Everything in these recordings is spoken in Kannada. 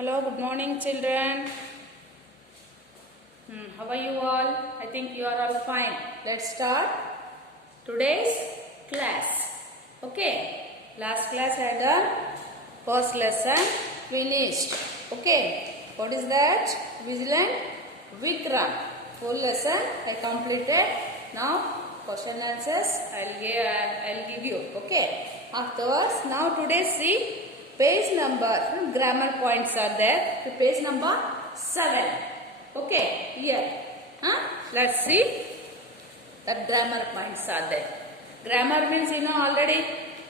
Hello, good morning, children. How are you all? I think you are all fine. Let's start today's class. Okay, last class I had done first lesson finished. Okay, what is that? Vigilant Vikram. Full lesson I completed. Now question answers I'll give you. Okay. Afterwards, now today see page number grammar points are there. So page number 7. Okay, here. Let's see that grammar points are there. Grammar means you know already.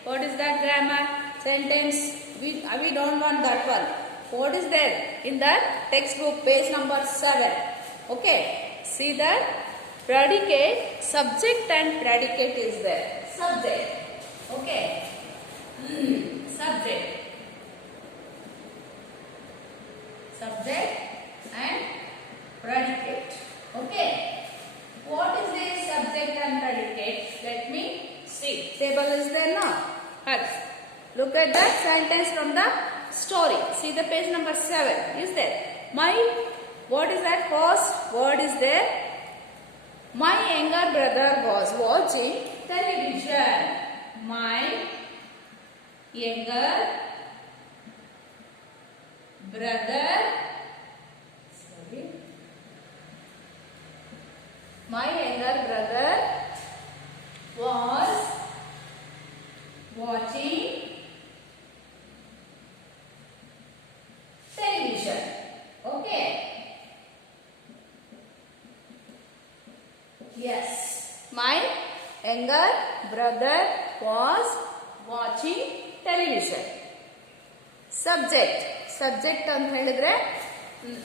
What is that grammar? Sentence. We don't want that one. What is there in that textbook? Page number 7. Okay. See that predicate, subject and predicate is there. Subject. Okay. Subject. Subject and predicate. Okay. What is this subject and predicate? Let me see. Table is there now. Look at that sentence from the story. See the page number 7 is there. What is that first word is there? My younger brother was watching television. My younger brother. My younger brother was watching television. Okay. Yes. My younger brother was watching television. Subject. Subject ಅಂತ ಹೇಳಿದ್ರೆ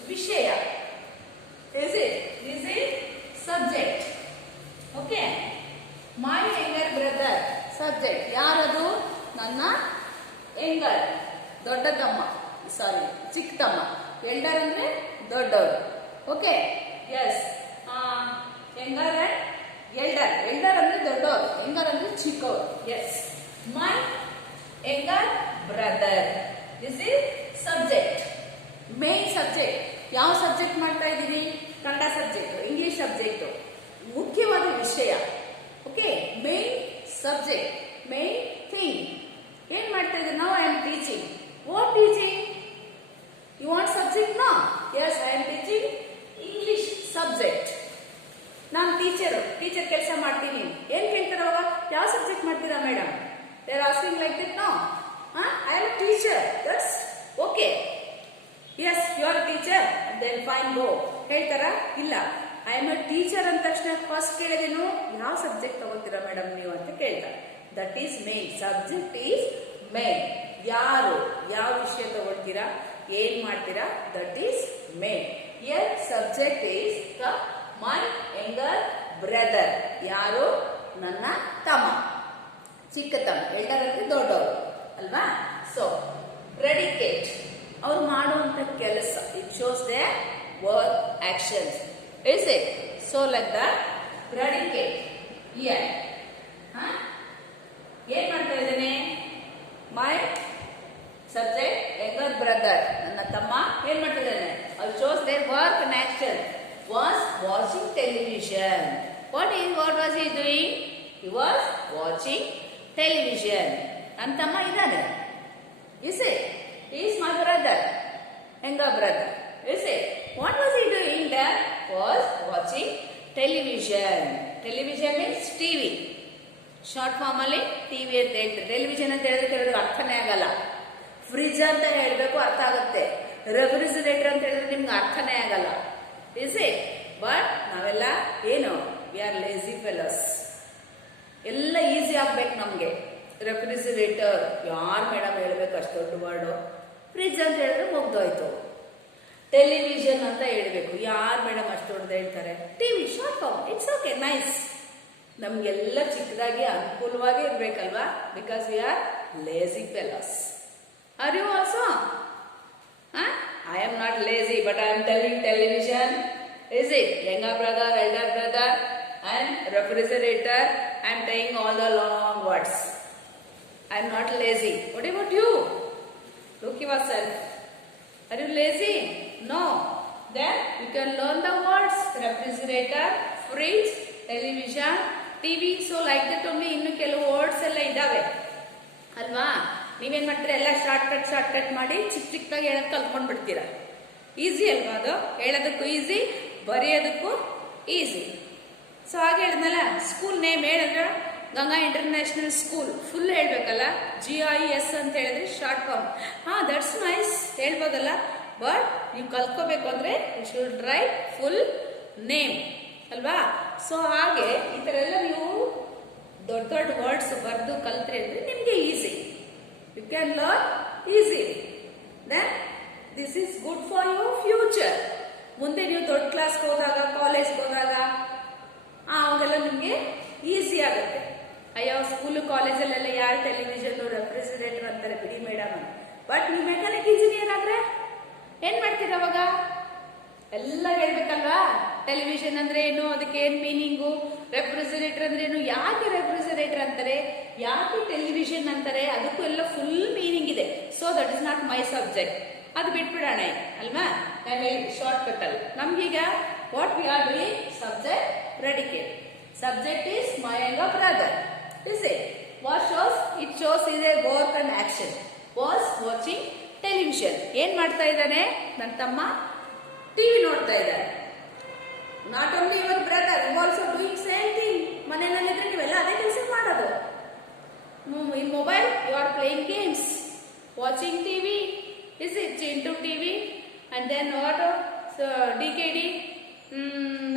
ವಿಷಯ. Is it? This is subject. Okay. My younger brother. Subject. ಯಾರದು? ನನ್ನ younger. ದೊಡ್ಡ ತಮ್ಮ. ಸಾರಿ, ಚಿಕ್ಕ ತಮ್ಮ. Elder ಅಂದ್ರೆ ದೊಡ್ಡವರು. Okay. Yes. Younger and elder. Elder ಅಂದ್ರೆ ದೊಡ್ಡವರು. Younger ಅಂದ್ರೆ ಚಿಕ್ಕವರು. Yes. My younger brother. This is subject. Main subject. ಯಾವ ಸಬ್ಜೆಕ್ಟ್ ಮಾಡ್ತಾ ಇದ್ದೀರಿ? ಕನ್ನಡ ಸಬ್ಜೆಕ್ಟ್, ಇಂಗ್ಲಿಷ್ ಸಬ್ಜೆಕ್ಟ್, ಮುಖ್ಯವಾದ ವಿಷಯ. Okay, main subject, main thing. ಏನ್ ಮಾಡ್ತಾ ಇದ್ದೀರಿ? ನಾವು I am teaching. What teaching? You want subject ನಾ? Yes, I am teaching English subject. ನಾನು ಟೀಚರ್ ಕೆಲಸ ಮಾಡ್ತೀನಿ. ಏನ್ ಕೇಳ್ತಾರ ಅವಾಗ? ಯಾವ ಸಬ್ಜೆಕ್ಟ್ ಮಾಡ್ತೀರಾ madam? They are asking like that no. I am teacher. That's okay. Yes, you are teacher. Then fine go. ಹೇಳ್ತಾರಾ? ಇಲ್ಲ. ಐ ಆಮ್ ಎ ಟೀಚರ್ ಅಂದ ತಕ್ಷಣ ಫಸ್ಟ್ ಕೇಳಿದೇನು? ಯಾವ ಸಬ್ಜೆಕ್ಟ್ ತಗೋತೀರಾ ಮೇಡಮ್ ನೀವು ಅಂತ ಕೇಳ್ತಾರೆ. That is main. Subject is main. ಯಾರು ಯಾವ ವಿಷಯ ತಗೊಳ್ತೀರಾ, ಏನ್ ಮಾಡ್ತೀರಾ, that is main. Your subject is the my younger brother. ಯಾರು? ನನ್ನ ತಮ್ಮ, ಚಿಕ್ಕ ತಮ್ಮ. ಎಲ್ಡರ್ ಅಂದ್ರೆ ದೊಡ್ಡವರು ಅಲ್ವಾ? ಸೊ ಪ್ರೆಡಿಕೇಟ್, ಅವ್ರು ಮಾಡುವಂತ ಕೆಲಸ. It shows the work actions. Is it? So like the predicate. Here ಏನ್ ಮಾಡ್ತಾ ಇದ್ದೇನೆ? ಮೈ ಸಬ್ಜೆಕ್ಟ್ ಯಂಗರ್ ಬ್ರದರ್, ನನ್ನ ತಮ್ಮ ಏನ್ ಮಾಡ್ತಾ ಇದ್ದಾನೆ? ಅದು shows the work and action. Was watching television. What was he doing? He was watching television. ನನ್ನ ತಮ್ಮ ಇದ್ದಾನೆ. Is it? He is my brother, younger brother. Is it? What was he doing there? Was watching television. Television means TV. Short form ಅಲ್ಲಿ ಟಿವಿ ಅಂತ ಹೇಳ್ತಾರೆ. ಟೆಲಿವಿಷನ್ ಅಂತ ಹೇಳಿದ್ರೆ ಕೆಲವರಿಗೆ ಅರ್ಥನೇ ಆಗಲ್ಲ. ಫ್ರಿಜ್ ಅಂತ ಹೇಳಬೇಕು, ಅರ್ಥ ಆಗುತ್ತೆ. ರೆಫ್ರಿಜರೇಟರ್ ಅಂತ ಹೇಳಿದ್ರೆ ನಿಮ್ಗೆ ಅರ್ಥನೇ ಆಗಲ್ಲ. Is it? ಬಟ್ ನಾವೆಲ್ಲ ಏನು? V are lazy fellows. ಎಲ್ಲ ಈಸಿ ಆಗ್ಬೇಕು ನಮ್ಗೆ. ರೆಫ್ರಿಜರೇಟರ್ ಯಾರು ಮೇಡಮ್ ಹೇಳ್ಬೇಕು ಅಷ್ಟು ದೊಡ್ಡ ವರ್ಡು? ಫ್ರಿಜ್ ಅಂತ ಹೇಳಿದ್ರೆ ಮುಗ್ದೋಯ್ತು. ಟೆಲಿವಿಷನ್ ಅಂತ ಹೇಳ್ಬೇಕು, ಯಾರು ಮೇಡಮ್ ಅಷ್ಟು ದೊಡ್ಡದು ಹೇಳ್ತಾರೆ? TV, short form. It's okay, nice. ನಮ್ಗೆಲ್ಲ ಚಿಕ್ಕದಾಗಿ ಅನುಕೂಲವಾಗಿ ಇರ್ಬೇಕಲ್ವಾ? Because we are lazy fellows. Are you also? I am not lazy, but I am telling television. Is it? Younger brother, elder brother, and refrigerator. I am saying all the long words. I am not lazy. What about you? Look yourself. Are you lazy? No. Then you can learn the words refrigerator, fridge, television, TV. So like that only ಇನ್ನು ಕೆಲವು ವರ್ಡ್ಸ್ ಎಲ್ಲ ಇದಾವೆ ಅಲ್ವಾ. ನೀವೇನ್ ಮಾಡ್ತೀರಾ, ಎಲ್ಲ ಶಾರ್ಟ್ ಕಟ್ ಮಾಡಿ ಚಿಕ್ಕದಾಗಿ ಹೇಳೋದು ಕಲ್ತ್ಕೊಂಡ್ ಬಿಡ್ತೀರಾ. ಈಸಿ ಅಲ್ವಾ ಅದು, ಹೇಳೋದಕ್ಕೂ ಈಸಿ, ಬರೆಯೋದಕ್ಕೂ ಈಸಿ. ಸೊ ಹಾಗೆ ಹೇಳಿದ್ನಲ್ಲ, ಸ್ಕೂಲ್ ನೇಮ್ ಹೇಳಿದ್ರೆ ಗಂಗಾ ಇಂಟರ್ನ್ಯಾಷನಲ್ ಸ್ಕೂಲ್ ಫುಲ್ ಹೇಳ್ಬೇಕಲ್ಲ, GIS ಅಂತ ಹೇಳಿದ್ರೆ ಶಾರ್ಟ್ ಫಾರ್ಮ್. ದಟ್ಸ್ ನೈಸ್, ಹೇಳ್ಬೋದಲ್ಲ. ಬಟ್ ನೀವು ಕಲ್ತ್ಕೋಬೇಕು ಅಂದ್ರೆ you should write full name ಅಲ್ವಾ. ಸೊ ಹಾಗೆ ಈ ತರ ಎಲ್ಲ ನೀವು ದೊಡ್ಡ ದೊಡ್ಡ ವರ್ಡ್ಸ್ ಬರೆದು ಕಲ್ತ್ರಿ ಅಂದ್ರೆ ನಿಮ್ಗೆ easy, you can learn easy. Then this is good for your future. ಮುಂದೆ ನೀವು ದೊಡ್ಡ ಕ್ಲಾಸ್ಗೆ ಹೋದಾಗ, ಕಾಲೇಜ್ಗೆ ಹೋದಾಗ ಅವಾಗೆಲ್ಲ ನಿಮ್ಗೆ ಈಸಿ ಆಗುತ್ತೆ. ಅಯ್ಯೋ ಸ್ಕೂಲು ಕಾಲೇಜಲ್ಲೆಲ್ಲ ಯಾರು ಟೆಲಿವಿಷನ್ ರೆಫ್ರಿಜರೇಟರ್ ಅಂತಾರೆ ಬಿಡಿ ಮೇಡಮ್. ಬಟ್ ನೀವು ಮೆಕ್ಯಾನಿಕ್ ಇಂಜಿನಿಯರ್ ಆದ್ರೆ ಏನ್ ಮಾಡ್ತೀರ ಅವಾಗ? ಎಲ್ಲ ಹೇಳ್ಬೇಕಲ್ವಾ. ಟೆಲಿವಿಷನ್ ಅಂದ್ರೆ ಏನು, ಅದಕ್ಕೆ ಏನ್ ಮೀನಿಂಗು, ರೆಫ್ರಿಜರೇಟರ್ ಅಂದ್ರೆ ಏನು, ಯಾಕೆ ರೆಫ್ರಿಜರೇಟರ್ ಅಂತಾರೆ, ಯಾಕೆ ಟೆಲಿವಿಷನ್ ಅಂತಾರೆ, ಅದಕ್ಕೂ ಎಲ್ಲ ಫುಲ್ ಮೀನಿಂಗ್ ಇದೆ. So that is not my subject, ಅದು ಬಿಟ್ಬಿಡೋಣ ಅಲ್ವಾ. ನಾನು ಹೇಳಿ ಶಾರ್ಟ್ ಕಟ್ ಅಲ್ಲಿ ನಮ್ಗೀಗ what we are doing, subject predicate. Subject is my younger brother. Is it? What shows? It shows is a work and action. Was watching television. ಏನ್ ಮಾಡ್ತಾ ಇದ್ದಾನೆ ನನ್ನ ತಮ್ಮ? ಟಿವಿ ನೋಡ್ತಾ ಇದ್ದಾರೆ. Not only your brother, you also doing same thing. ಮನೆಯಲ್ಲಿದ್ರೆ ನೀವೆಲ್ಲ ಅದೇ ಕೆಲಸ ಮಾಡೋದು. In mobile you are playing games, watching TV. Is it Chintu TV and then what? DKD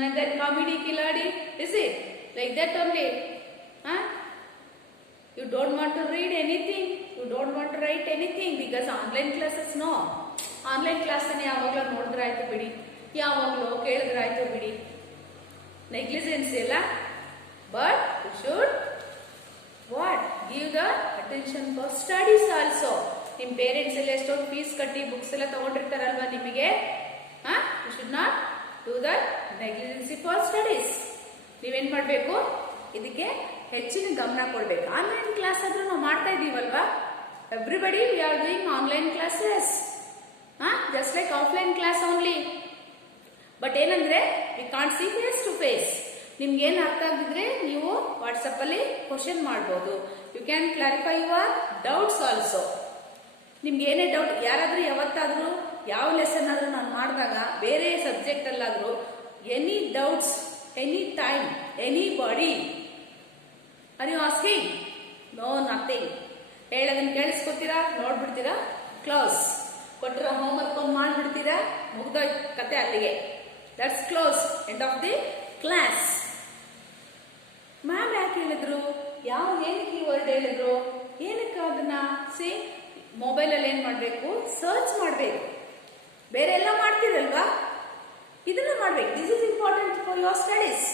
and then Comedy Killadi. Is it like that only? You don't want to read anything, you don't want to write anything because online classes, no. Online class ಯಾವಾಗಲೂ ನೋಡಿದ್ರೆ ಆಯ್ತು ಬಿಡಿ, ಯಾವಾಗಲೂ ಕೇಳಿದ್ರೆ ಆಯ್ತು ಬಿಡಿ, ನೆಗ್ಲಿಜೆನ್ಸ್ ಇಲ್ಲ. But you should what give the attention for studies also. ನಿಮ್ ಪೇರೆಂಟ್ಸ್ ಎಲ್ಲ ಎಷ್ಟೊಂದು ಫೀಸ್ ಕಟ್ಟಿ ಬುಕ್ಸ್ ಎಲ್ಲ ತಗೊಂಡಿರ್ತಾರಲ್ವಾ ನಿಮಗೆ. You should not do that negligency for studies. ನೀವೇನ್ ಮಾಡ್ಬೇಕು, ಇದಕ್ಕೆ ಹೆಚ್ಚಿನ ಗಮನ ಕೊಡ್ಬೇಕು. ಆನ್ಲೈನ್ ಕ್ಲಾಸ್ ಆದ್ರೂ ನಾವು ಮಾಡ್ತಾ ಇದೀವಲ್ವಾ, everybody we are doing online classes, just like offline class only. But ಏನಂದ್ರೆ we can't see face to face. ನಿಮ್ಗೆ ಏನ್ ಅರ್ಥ ಆಗಿದ್ರೆ ನೀವು ವಾಟ್ಸಪ್ ಅಲ್ಲಿ ಕ್ವಶನ್ ಮಾಡಬಹುದು. You can clarify your doubts also. ನಿಮ್ಗೆ ಏನೇ ಡೌಟ್, ಯಾರಾದ್ರೂ ಯಾವತ್ತಾದ್ರೂ ಯಾವ ಲೆಸನ್ ಆದ್ರೂ ನಾನು ಮಾಡಿದಾಗ ಬೇರೆ ಸಬ್ಜೆಕ್ಟ್ ಅಲ್ಲಾದ್ರೂ any doubts, any time, anybody are you asking? No, nothing. ಹೇಳೋದನ್ನ ಕೇಳಿಸ್ಕೊತೀರಾ, ನೋಡ್ಬಿಡ್ತೀರಾ, ಕ್ಲೋಸ್. ಕೊಟ್ಟಿರೋ ಹೋಮ್ವರ್ಕ್ ಒಂದು ಮಾಡ್ಬಿಡ್ತೀರಾ, ಮುಗ್ದೋಯ್ತು ಕತೆ ಅಲ್ಲಿಗೆ. That's close, end of the class. Ma'am ಯಾಕೆ ಹೇಳಿದ್ರು, ಏನಕ್ಕೆ ಈ ವರ್ಡ್ ಹೇಳಿದ್ರು, ಏನಕ್ಕೆ ಅದನ್ನ ಸಿ ಮೊಬೈಲಲ್ಲಿ ಏನ್ ಮಾಡ್ಬೇಕು, ಸರ್ಚ್ ಮಾಡ್ಬೇಕು. ಬೇರೆ ಎಲ್ಲ ಮಾಡ್ತೀರಲ್ವಾ, ಇದನ್ನ ಮಾಡ್ಬೇಕು. This is important for your studies.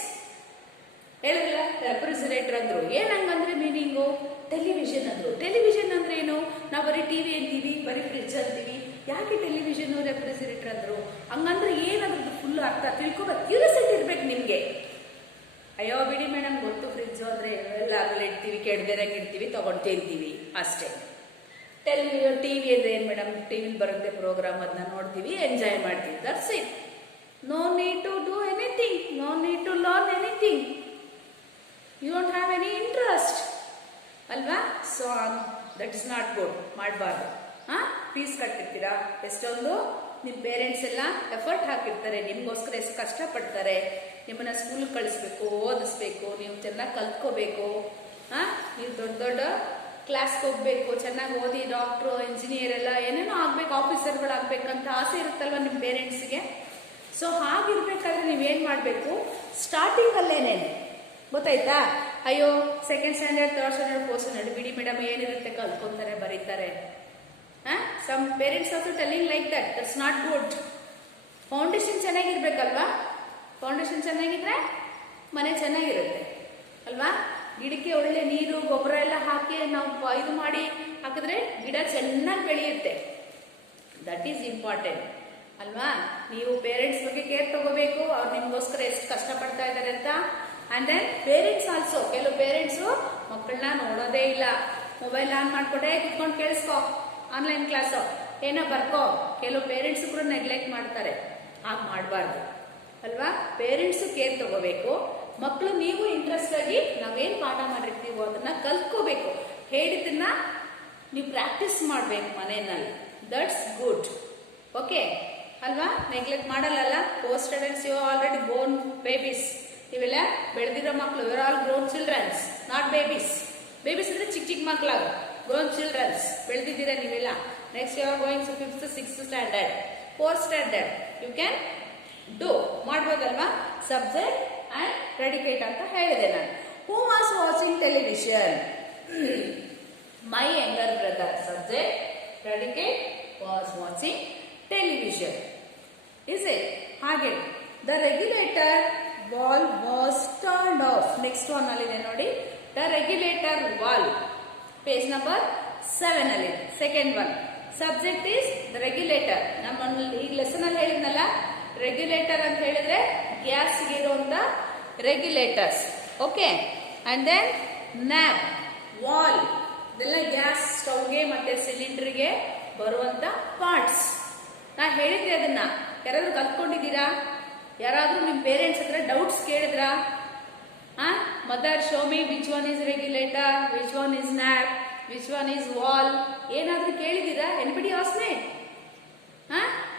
ಹೇಳಿಲ್ಲ, ರೆಫ್ರಿಜರೇಟರ್ ಅಂದ್ರು, ಏನಂಗಂದ್ರೆ ಮೀನಿಂಗು, ಟೆಲಿವಿಷನ್ ಅಂದ್ರು. ಟೆಲಿವಿಷನ್ ಅಂದ್ರೆ ಏನು, ನಾವು ಬರೀ ಟಿವಿ ಅಂತೀವಿ, ಬರೀ ಫ್ರಿಡ್ಜ್ ಅಂತೀವಿ. ಯಾಕೆ ಟೆಲಿವಿಷನ್ ರೆಫ್ರಿಜರೇಟರ್ ಅಂದ್ರು, ಹಂಗಂದ್ರೆ ಏನಾದ್ರೂ ಫುಲ್ ಅರ್ಥ ತಿಳ್ಕೊಬೇಕು, ಕ್ಯೂರಿಯಾಸಿಟಿ ಇರ್ಬೇಕು ನಿಮ್ಗೆ. ಅಯ್ಯೋ ಬಿಡಿ ಮೇಡಮ್, ಗೊತ್ತು ಫ್ರಿಡ್ಜ್ ಅಂದ್ರೆ ಎಲ್ಲ ಆಗಲೇ ಇಡ್ತೀವಿ, ಕೆಡ್ಬೇರಂಗೆ ಇಡ್ತೀವಿ, ತಗೊಂಡು ತಿಂತೀವಿ ಅಷ್ಟೇ. ಟಿವಿ ಅಂದ್ರೆ ಏನ್ ಮೇಡಮ್, ಟಿವಿಲಿ ಬರುತ್ತೆ ಪ್ರೋಗ್ರಾಮ್, ಅದನ್ನ ನೋಡ್ತೀವಿ, ಎಂಜಾಯ್ ಮಾಡ್ತೀವಿ, that's it. No need to do anything, no need to learn anything. You don't have any interest ಅಲ್ವಾ. So that is not good, ಮಾಡಬಾರ್ದು. ಫೀಸ್ ಕಟ್ಟಿರ್ತೀರಾ, ಎಷ್ಟೊಂದು ನಿಮ್ಮ ಪೇರೆಂಟ್ಸ್ ಎಲ್ಲ ಎಫರ್ಟ್ ಹಾಕಿರ್ತಾರೆ, ನಿಮ್ಗೋಸ್ಕರ ಎಷ್ಟು ಕಷ್ಟಪಡ್ತಾರೆ. ನಿಮ್ಮನ್ನ ಸ್ಕೂಲ್ ಕಳಿಸ್ಬೇಕು, ಓದಿಸ್ಬೇಕು, ನೀವು ಚೆನ್ನಾಗಿ ಕಲ್ತ್ಕೋಬೇಕು, ನೀವು ದೊಡ್ಡ ದೊಡ್ಡ ಕ್ಲಾಸ್ಗೆ ಹೋಗ್ಬೇಕು, ಚೆನ್ನಾಗಿ ಓದಿ ಡಾಕ್ಟ್ರು, ಇಂಜಿನಿಯರ್ ಎಲ್ಲ ಏನೇನೋ ಆಗ್ಬೇಕು, ಆಫೀಸರ್ಗಳು ಆಗ್ಬೇಕಂತ ಆಸೆ ಇರುತ್ತಲ್ವ ನಿಮ್ಮ ಪೇರೆಂಟ್ಸ್ಗೆ. ಸೊ ಹಾಗಿರ್ಬೇಕಾದ್ರೆ ನೀವೇನ್ ಮಾಡಬೇಕು, ಸ್ಟಾರ್ಟಿಂಗ್ ಅಲ್ಲೇನೆ ಗೊತ್ತಾಯ್ತಾ. ಅಯ್ಯೋ second standard, third standard, fourth standard ಬಿಡಿ ಮೇಡಮ್, ಏನಿರುತ್ತೆ ಕಲ್ತ್ಕೊಂತಾರೆ, ಬರೀತಾರೆ. Some parents also telling like that, that's not good. Foundation ಚೆನ್ನಾಗಿರ್ಬೇಕಲ್ವಾ. ಫೌಂಡೇಶನ್ ಚೆನ್ನಾಗಿದ್ರೆ ಮನೆ ಚೆನ್ನಾಗಿರುತ್ತೆ ಅಲ್ವಾ. ಗಿಡಕ್ಕೆ ಒಳ್ಳೆ ನೀರು, ಗೊಬ್ಬರ ಎಲ್ಲ ಹಾಕಿ ನಾವು ಇದು ಮಾಡಿ ಹಾಕಿದ್ರೆ ಗಿಡ ಚೆನ್ನಾಗಿ ಬೆಳೆಯುತ್ತೆ. ದಟ್ ಈಸ್ ಇಂಪಾರ್ಟೆಂಟ್ ಅಲ್ವಾ. ನೀವು ಪೇರೆಂಟ್ಸ್ ಬಗ್ಗೆ ಕೇರ್ ತಗೋಬೇಕು, ಅವ್ರು ನಿಮ್ಗೋಸ್ಕರ ಎಷ್ಟು ಕಷ್ಟಪಡ್ತಾ ಇದ್ದಾರೆ ಅಂತ. ಅಂಡ್ ದೆನ್ ಪೇರೆಂಟ್ಸ್ ಆಲ್ಸೋ, ಕೆಲವು ಪೇರೆಂಟ್ಸು ಮಕ್ಕಳನ್ನ ನೋಡೋದೇ ಇಲ್ಲ, ಮೊಬೈಲ್ ಆನ್ ಮಾಡ್ಕೊಂಡೆ ಕುತ್ಕೊಂಡು ಕೇಳಿಸ್ಕೊ, ಆನ್ಲೈನ್ ಕ್ಲಾಸು ಏನೋ ಬರ್ಕೋ. ಕೆಲವು ಪೇರೆಂಟ್ಸ್ ಕೂಡ ನೆಗ್ಲೆಕ್ಟ್ ಮಾಡ್ತಾರೆ, ಹಾಗೆ ಮಾಡಬಾರ್ದು ಅಲ್ವಾ. ಪೇರೆಂಟ್ಸು ಕೇರ್ ತಗೋಬೇಕು. ಮಕ್ಕಳು ನೀವು ಇಂಟ್ರೆಸ್ಟ್ ಆಗಿ ನಾವೇನು ಪಾಠ ಮಾಡಿರ್ತೀವೋ ಅದನ್ನ ಕಲ್ತ್ಕೋಬೇಕು. ಹೇಳಿದ್ದನ್ನ ನೀವು ಪ್ರಾಕ್ಟೀಸ್ ಮಾಡಬೇಕು ಮನೆಯಲ್ಲಿ. That's good. ಓಕೆ ಅಲ್ವಾ. ನೆಗ್ಲೆಕ್ಟ್ ಮಾಡಲ್ಲ. For students you already born babies. ಇವೆಲ್ಲ ಬೆಳೆದಿರೋ ಮಕ್ಕಳು. Your all grown childrens, not babies. Babies ಅಂದ್ರೆ ಚಿಕ್ಕ ಚಿಕ್ಕ ಮಕ್ಕಳಾಗ. ಗ್ರೋನ್ ಚಿಲ್ಡ್ರನ್ಸ್ ಬೆಳೆದಿದ್ದೀರಾ ನೀವೆಲ್ಲ. Next you are going to 5th 6th standard 4th standard. You can do ಮಾಡ್ಬೋದಲ್ವಾ. ಸಬ್ಜೆಕ್ಟ್ ಅಂಡ್ ಪ್ರೆಡಿಕೇಟ್ ಅಂತ ಹೇಳಿದೆ ನಾನು. Who was watching television? My younger brother. Subject predicate was watching television. Is it? ಹಾಗೆ the regulator wall was turned of. Next one ಅಲ್ಲಿದೆ ನೋಡಿ. The regulator wall, page number 7 ಅಲ್ಲಿ second one. Subject is the regulator. ನಮ್ಮ ಈ ಲೆಸನ್ ಅಲ್ಲಿ ಹೇಳಿದ್ನಲ್ಲ, ರೆಗ್ಯುಲೇಟರ್ ಅಂತ ಹೇಳಿದ್ರೆ ಗ್ಯಾಸ್ಗೆ ಇರುವಂತ regulators. Okay. And then knob, valve, ಇದೆಲ್ಲ ಗ್ಯಾಸ್ ಸ್ಟವ್ಗೆ ಮತ್ತೆ ಸಿಲಿಂಡರ್ಗೆ ಬರುವಂತ ಪಾರ್ಟ್ಸ್. ನಾ ಹೇಳಿದ್ದೆ ಅದನ್ನ. ಯಾರಾದ್ರೂ ಕಲ್ತ್ಕೊಂಡಿದ್ದೀರಾ? ಯಾರಾದ್ರೂ ನಿಮ್ ಪೇರೆಂಟ್ಸ್ ಹತ್ರ ಡೌಟ್ಸ್ ಕೇಳಿದ್ರಾ? Mother show me which one is regulator, which one is knob, which one is valve, ಏನಾದ್ರೂ ಕೇಳಿದ್ದೀರಾ? Anybody ask me?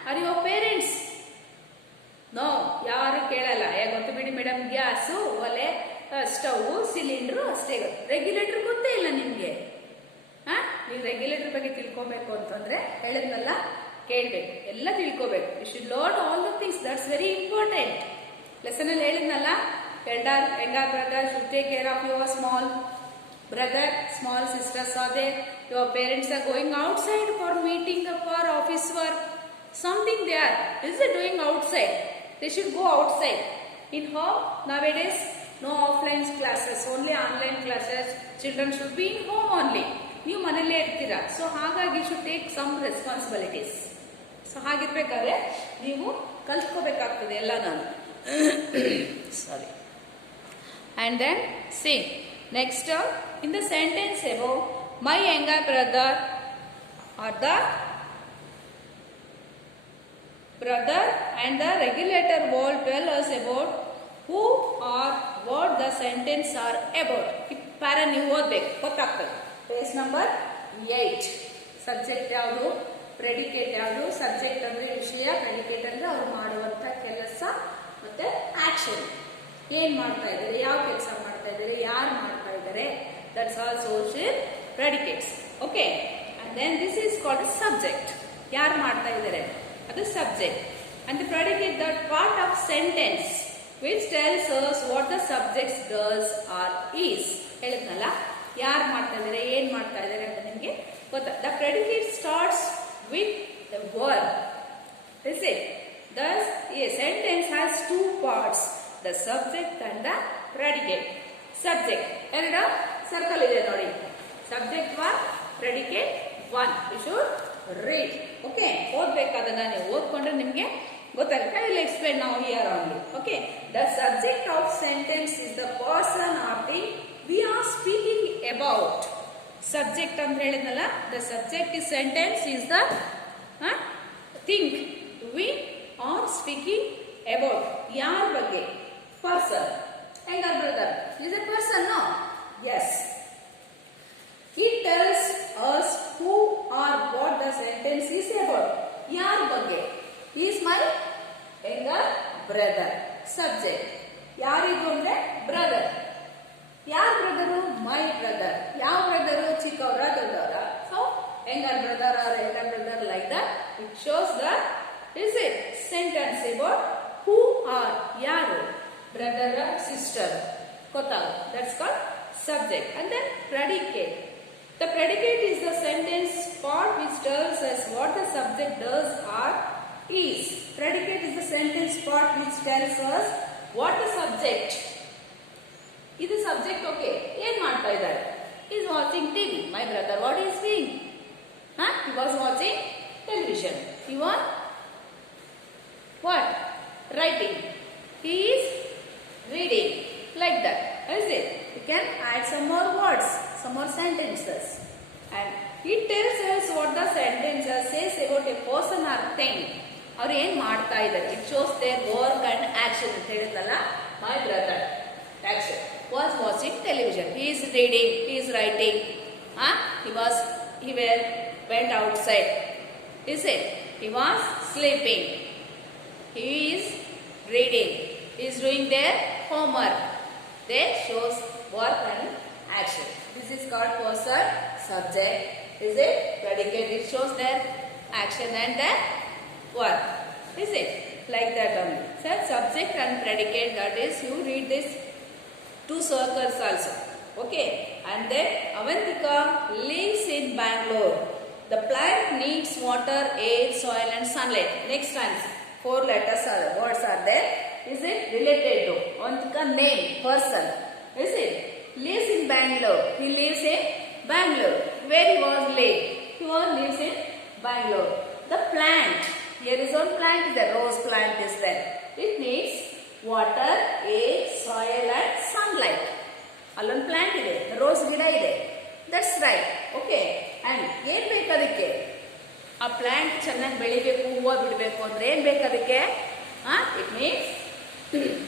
Are your parents? No, ಯಾರು ಕೇಳಲ್ಲ. ಯಾಕೆ ಗೊತ್ತು ಬಿಡಿ ಮೇಡಮ್, ಗ್ಯಾಸು, ಒಲೆ, ಸ್ಟವ್, ಸಿಲಿಂಡ್ರು ಅಷ್ಟೇ ಗೊತ್ತು. ರೆಗ್ಯುಲೇಟರ್ ಗೊತ್ತೇ ಇಲ್ಲ ನಿಮ್ಗೆ. ನೀವು ರೆಗ್ಯುಲೇಟರ್ ಬಗ್ಗೆ ತಿಳ್ಕೊಬೇಕು ಅಂತಂದ್ರೆ ಹೇಳಿದ್ನಲ್ಲ, ಕೇಳ್ಬೇಕು, ಎಲ್ಲ ತಿಳ್ಕೋಬೇಕು. You should learn all the things. That's very important. Lesson ಅಲ್ಲಿ ಹೇಳಿದ್ನಲ್ಲ, younger brother should take care of your small brother, small sisters are there. Your parents are going outside for meeting for office work. Something they are doing outside. They should go outside. In home nowadays, no offline classes, only online classes. Children should be in home only. ನೀವು ಮನೆಯಲ್ಲೇ ಇರ್ತೀರಾ. ಸೊ ಹಾಗಾಗಿ should take some responsibilities. So ಹಾಗಿರ್ಬೇಕಾದ್ರೆ ನೀವು ಕಲ್ತ್ಕೋಬೇಕಾಗ್ತದೆ ಎಲ್ಲ. ನಾನು sorry. And then see next in the sentence above, my younger brother or the brother and the regulator will tell us about who or what the sentence are about. ಈ ಪ್ಯಾರ ನೀವು ಓದಬೇಕು, ಗೊತ್ತಾಗ್ತದೆ. Page number 8. ಸಬ್ಜೆಕ್ಟ್ ಯಾವುದು, ಪ್ರೆಡಿಕೇಟ್ ಯಾವುದು. ಸಬ್ಜೆಕ್ಟ್ ಅಂದ್ರೆ ವಿಷಯ, ಪ್ರೆಡಿಕೇಟ್ ಅಂದ್ರೆ ಅವ್ರು ಮಾಡುವಂತ ಕೆಲಸ ಮತ್ತೆ ಆಕ್ಷನ್. ಏನ್ ಮಾಡ್ತಾ ಇದ್ದಾರೆ, ಯಾವ ಕೆಲಸ ಮಾಡ್ತಾ ಇದ್ದಾರೆ, ಯಾರು ಮಾಡ್ತಾ ಇದ್ದಾರೆ. That's all social predicates. Okay. And then this is called a subject. ಯಾರು ಮಾಡ್ತಾ ಇದ್ದಾರೆ ಅದು subject. And the predicate, that part of sentence which tells us what the subject does or is. ಹೇಳಿದ್ನಲ್ಲ, ಯಾರು ಮಾಡ್ತಾ ಇದ್ದಾರೆ, ಏನ್ ಮಾಡ್ತಾ ಇದ್ದಾರೆ ಅಂತ ನಿಮಗೆ ಗೊತ್ತಾ. The predicate starts with the verb. Is it? Thus, a sentence has two parts, the subject and the predicate. Subject ಎರಡು ಸರ್ಕಲ್ ಇದೆ ನೋಡಿ. Subject 1, predicate 1. You should read. Okay, ಓದ್ಬೇಕಾದನ್ನ ನೀವು ಓದ್ಕೊಂಡ್ರೆ ನಿಮ್ಗೆ ಗೊತ್ತಾಗುತ್ತೆ. I will explain now here only. Okay. The subject of sentence is the person or thing we are speaking about. Subject ಅಂತ ಹೇಳಿದ್ನಲ್ಲ, the subject is sentence is the thing we are speaking about. ಯಾರ ಬಗ್ಗೆ? Person. Younger brother is a person, no? Yes. It tells us who or what the sentence is about. Yaar bagge? He is my younger brother. Subject. Yarigu andre brother. Yaar brother? My brother. Yav brother? Chikkavara doddavara. So younger brother or elder brother, like that. It shows that is it sentence about who or yaru. Brother or sister. That's called subject. And then predicate. The predicate is the sentence part which tells us what the subject does or is. Predicate is the sentence part which tells us what the subject. Is the subject. Okay. Yen ಮಾಡ್ತಾ ಇದ್ದಾರೆ. He is watching TV. My brother, what is doing? He was watching television. He was what? Writing. He is reading. Like that. Is it? You can add some more words, some more sentences. And It tells us what the sentence says about a person or thing. ಅವ್ರು ಏನ್ ಮಾಡ್ತಾ ಇದ್ದಾರೆ. It shows their work and action ಅಂತ ಹೇಳಿದ್ನಲ್ಲ. My brother action was watching television. He is reading. He is writing. He went outside. Is it? He was sleeping. He is reading. He is doing their homework. They shows work and action. This is called person, subject. Is it? Predicate. It shows their action and their work. Is it? Like that only. So subject and predicate, that is, you read this two circles also. Okay. And then Avantika lives in Bangalore. The plant needs water, air, soil and sunlight. Next time, 4 letters words are there. Is it related to Avantika name, person? Is it? Lives in Bangalore. He lives in Bangalore. Where he was live? He lives in Bangalore. The plant. Here is one plant. The rose plant is there. It needs water, air, soil and sunlight. Allon plant ide. Rose gida ide. That's right. Okay. And ಏನು ಬೇಕು ಅದಕ್ಕೆ? ಆ ಪ್ಲಾಂಟ್ ಚೆನ್ನಾಗಿ ಬೆಳಿಬೇಕು, ಹೂವು ಬಿಡಬೇಕು ಅಂದ್ರೆ ಏನು ಬೇಕು ಅದಕ್ಕೆ? It needs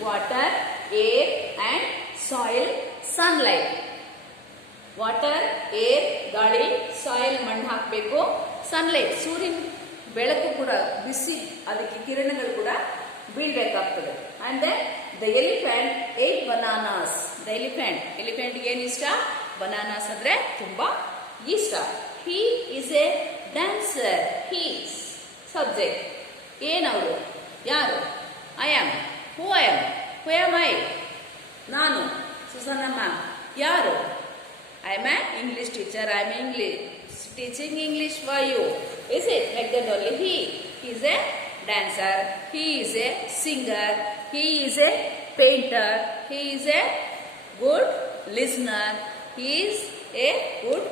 water, air and soil, sunlight. Water, air, ಗಾಳಿ, ಸಾಯಿಲ್ ಮಣ್ಣು ಹಾಕಬೇಕು, ಸನ್ಲೈಟ್ ಸೂರ್ಯನ ಬೆಳಕು ಕೂಡ ಬಿಸಿ ಅದಕ್ಕೆ ಕಿರಣಗಳು ಕೂಡ ಬೀಳ್ಬೇಕಾಗ್ತದೆ. And then the elephant ate bananas. The ಎಲಿಫೆಂಟ್ಗೆ ಏನು ಇಷ್ಟ? ಬನಾನಾಸ್ ಅಂದ್ರೆ ತುಂಬಾ ಇಷ್ಟ. He is a dancer. He subject. ಏನವರು? ಯಾರು? I am. Who am I? ನಾನು ಸುಸನ್ನ ಮ್ಯಾಮ್. ಯಾರು? I am an English teacher. I am teaching English for you. Is it? Like that only. He is a dancer. He is a singer. He is a painter. He is a good listener. He is a good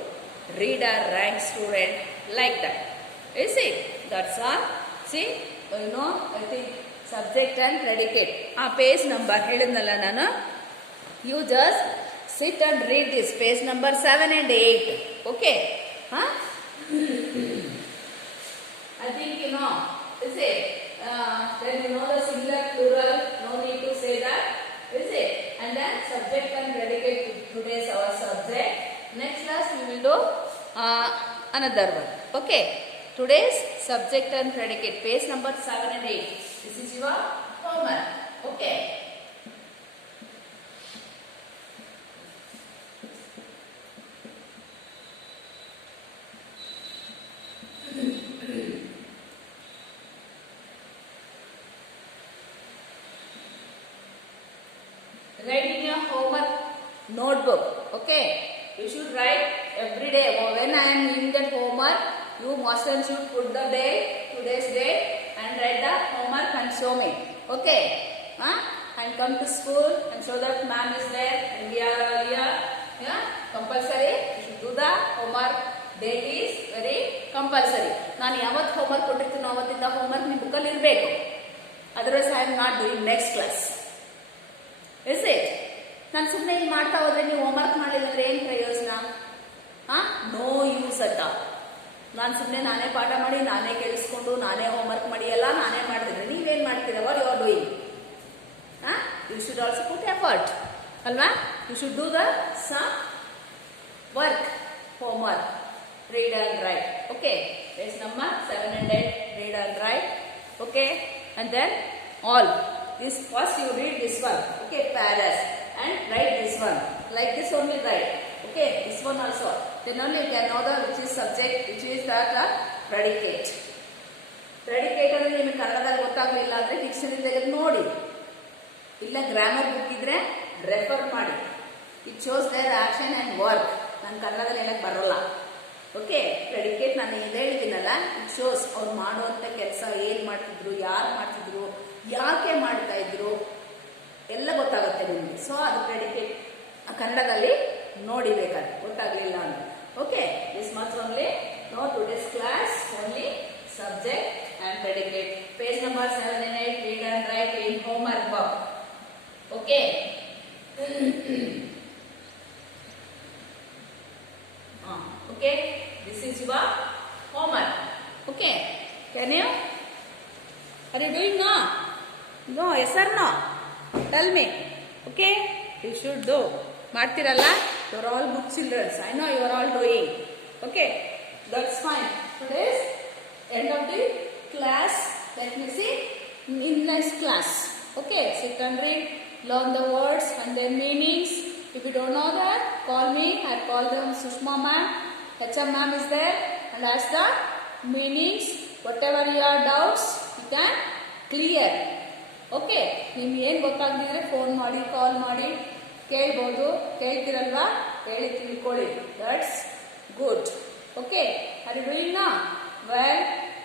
reader, rank student. Like that. Is it? That's all. See, I think subject and predicate. Page number ಹೇಳಿದ್ನಲ್ಲ ನಾನು. You just sit and read this, page number 7 and 8. Okay? I think you know. Is it? Then you know the singular, plural. No need to say that. Is it? And then subject and predicate. Today's our subject. Next class we will do another one. Okay? Today's subject and predicate. Page number 7 and 8. This is your homework. Okay? Write in your homework notebook. Okay? You should write every day. When I am giving that homework, you must and should put the date, today's date, and write the homework and show me. Okay? And come to school and show that ma'am is there and we are here. Yeah? Compulsory. You should do the homework. Date is very compulsory. ನಾನು ಯಾವತ್ತು ಹೋಮ್ವರ್ಕ್ ಕೊಟ್ಟಿರ್ತೀನೋ ಅವತ್ತಿಂದ ಹೋಮ್ವರ್ಕ್ ನಿಮ್ಮ ಬುಕ್ಕಲ್ಲಿ ಇರಬೇಕು. Otherwise I am not doing next class. Is it? ನಾನು ಸುಮ್ಮನೆ ಇಲ್ಲಿ ಮಾಡ್ತಾ ಹೋದ್ರೆ ನೀವು ಹೋಮ್ವರ್ಕ್ ಮಾಡಿಲ್ಲ ಅಂದ್ರೆ ಏನು ಪ್ರಯೋಜನ? No use at all. ನಾನು ಸುಮ್ಮನೆ ನಾನೇ ಪಾಠ ಮಾಡಿ ನಾನೇ ಕೇಳಿಸ್ಕೊಂಡು ನಾನೇ ಹೋಮ್ವರ್ಕ್ ಮಾಡಿ ಎಲ್ಲ ನಾನೇ ಮಾಡಿದ್ರೆ ನೀವೇನು ಮಾಡ್ತೀರಾ? What you are doing? You should also put effort ಅಲ್ವಾ? You should do the some work, homework, read and write. Okay? Page number 7 and 8. Read and write. Okay? And then all. This first you read this one. Okay? Paras. And write this one. Like this only write. Okay? This one also. Then only you can know the which is subject, which is that predicate. Predicate ಅಂದ್ರೆ ನಿಮಗೆ ಕನ್ನಡದಲ್ಲಿ ಗೊತ್ತಾಗಲಿಲ್ಲ ಅಂದ್ರೆ ಡಿಕ್ಷನರಿ ತೆಗೆದು ನೋಡಿ. ಇಲ್ಲ ಗ್ರಾಮರ್ ಬುಕ್ ಇದ್ರೆ ರೆಫರ್ ಮಾಡಿ. It shows their action and work. ನಾನು ಕನ್ನಡದಲ್ಲಿ ಹೇಳಕ್ ಬರೋಲ್ಲ. ಓಕೆ? ಪ್ರೆಡಿಕೇಟ್ ನಾನು ಇದು ಹೇಳಿದ್ದೀನಲ್ಲ, ಇಟ್ ಶೋಸ್ ಅವ್ರು ಮಾಡುವಂಥ ಕೆಲಸ ಏನು ಮಾಡ್ತಿದ್ರು, ಯಾರು ಮಾಡ್ತಿದ್ರು, ಯಾಕೆ ಮಾಡ್ತಾ ಇದ್ರು ಎಲ್ಲ ಗೊತ್ತಾಗುತ್ತೆ ನಿಮಗೆ. ಸೊ ಅದು ಪ್ರೆಡಿಕೇಟ್ ಕನ್ನಡದಲ್ಲಿ ನೋಡಿಬೇಕಾದ್ರೆ ಗೊತ್ತಾಗಲಿಲ್ಲ ಅಂತ. Okay? This much only. No today's class only subject and predicate. Page number 7 and 8. Read and write in homework book. Okay? Okay? This This is your homework. Okay? Can you? Are you doing no? No, yes or no? Tell me. Okay? You should do. Martiralla? You are all good children. I know you are all doing. Okay? That's fine. Today's end of the class. Let me see. In next class. Okay? Sit and read. Learn the words and their meanings. If you don't know that, call me. I call them Sushma ma'am. HM ma'am is there. And ask the meanings. Whatever your doubts, you can clear. Okay ನಿಮ್ಗೆ ಏನು ಗೊತ್ತಾಗದಿದ್ರೆ ಫೋನ್ ಮಾಡಿ ಕಾಲ್ ಮಾಡಿ ಕೇಳ್ಬೋದು. ಕೇಳ್ತಿರಲ್ವಾ? ಹೇಳಿ ತಿಳ್ಕೊಳ್ಳಿ. That's good. Okay are you doing now? Well,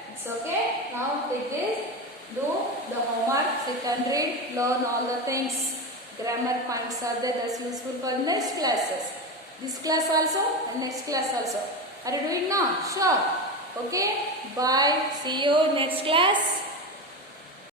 it's okay. Now take this, do the homework, sit and read, learn all the things. Grammar points are there, that's useful for next classes. This class also and next class also. Are you doing now? Sure. Okay. Bye. See you next class.